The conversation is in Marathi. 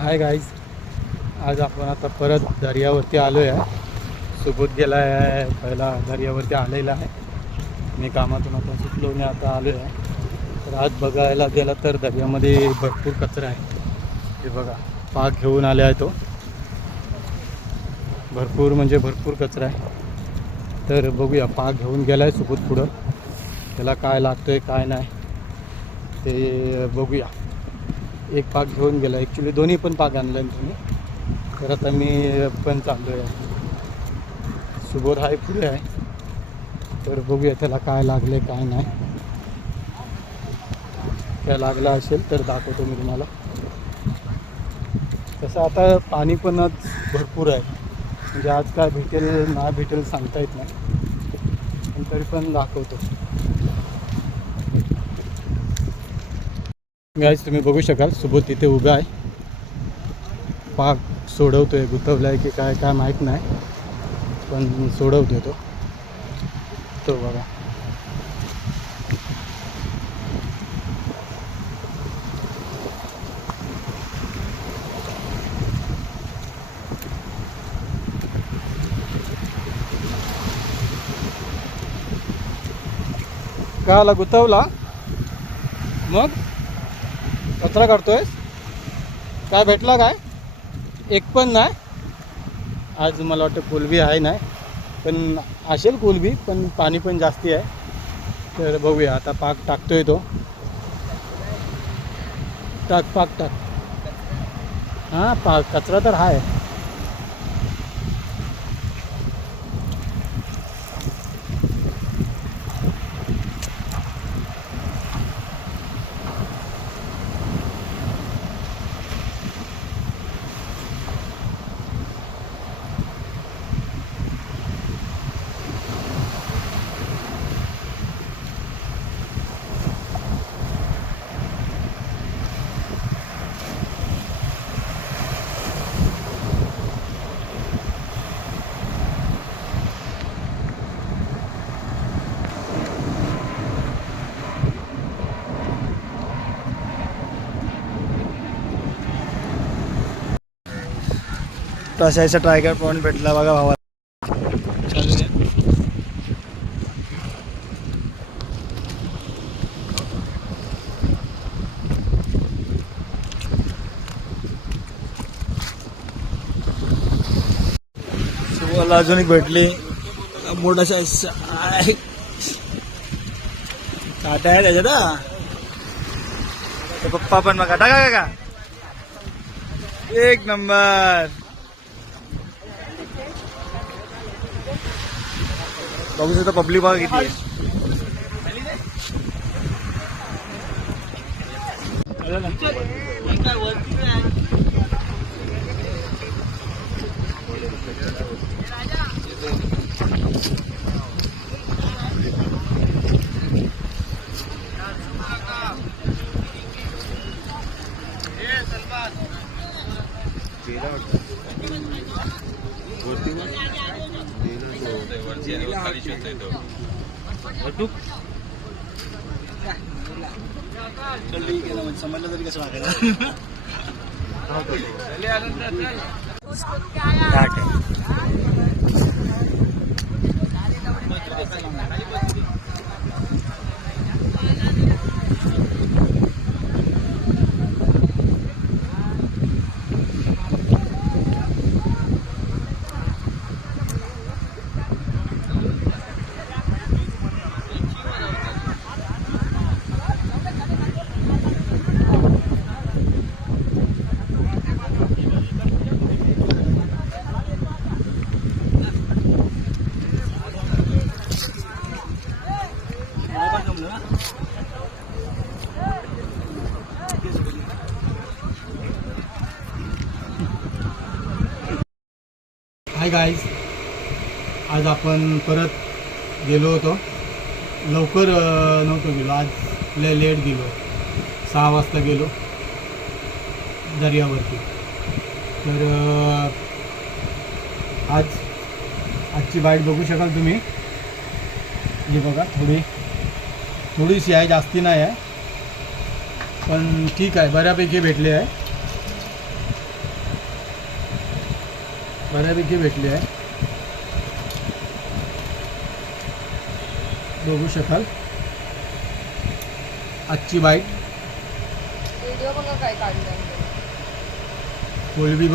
हाय गाईज, आज आपण आता परत दर्यावरती आलो आहे. सुबोध गेला आहे, पहिला दर्यावरती आलेला आहे. मी कामातून आता सुटलोने आता आलो आहे. तर आज बघायला गेला तर दर्यामध्ये भरपूर कचरा आहे. हे बघा, पाक घेऊन आले आहे तो. भरपूर म्हणजे भरपूर कचरा आहे. तर बघूया, पाक घेऊन गेला आहे सुबोध पुढं. त्याला काय लागतं आहे काय नाही ते बघूया. एक पाक घेऊन गेला, ॲक्च्युली दोन्ही पण पाक आणलं तुम्ही. तर आता मी पण चाललो आहे. सुबोध आहे पुढे आहे. तर बघूया त्याला काय लागले काय नाही. काय लागला असेल तर दाखवतो मी तुम्हाला. तसं आता पाणी पण आज भरपूर आहे, म्हणजे आज काय भेटेल ना भेटेल सांगता येत नाही, पण तरी पण दाखवतो. गाईस, तुम्ही बघू शकाल सुबोध तिथे उभा आहे. पाक सोडवतोय, गुतवलाय की काय काय माहीत नाही, पण सोडवतोय तो बघा. का आला गुतवला मग कचरा काढतोय. काय भेटला काय? एक पण नाही. आज मला वाटतं कोलबी आहे नाही, पण असेल कोलबी, पण पाणी पण जास्ती आहे. तर बघूया आता. पाक टाकतोय तो. पाक टाक. हां, पाक कचरा तर आहे. तशाचा टायगर पॉइंट भेटला बघा भावा. सुबोधला अजून एक भेटली मोठासा काटा आहे त्याच्यात. पप्पा पण बघा टाका का एक नंबर. बघू शकता पब्लिक बघा किती आहे. समजलं तरी कसं वागायला. हाय गाईज, आज आपण परत गेलो होतो. लवकर नव्हतो गेलो, आज लेट गेलो. 6 वाजता गेलो दर्यावरती. तर आजची बाईट बघू शकाल तुम्ही. हे बघा, थोडीशी आहे, जास्ती नाही आहे, पण ठीक आहे, बऱ्यापैकी भेटले आहे. बऱ्यापैकी भेटली आहे, बघू शकाल आजची बाईट. व्हिडिओ बघा काय काढलं. कोळंबी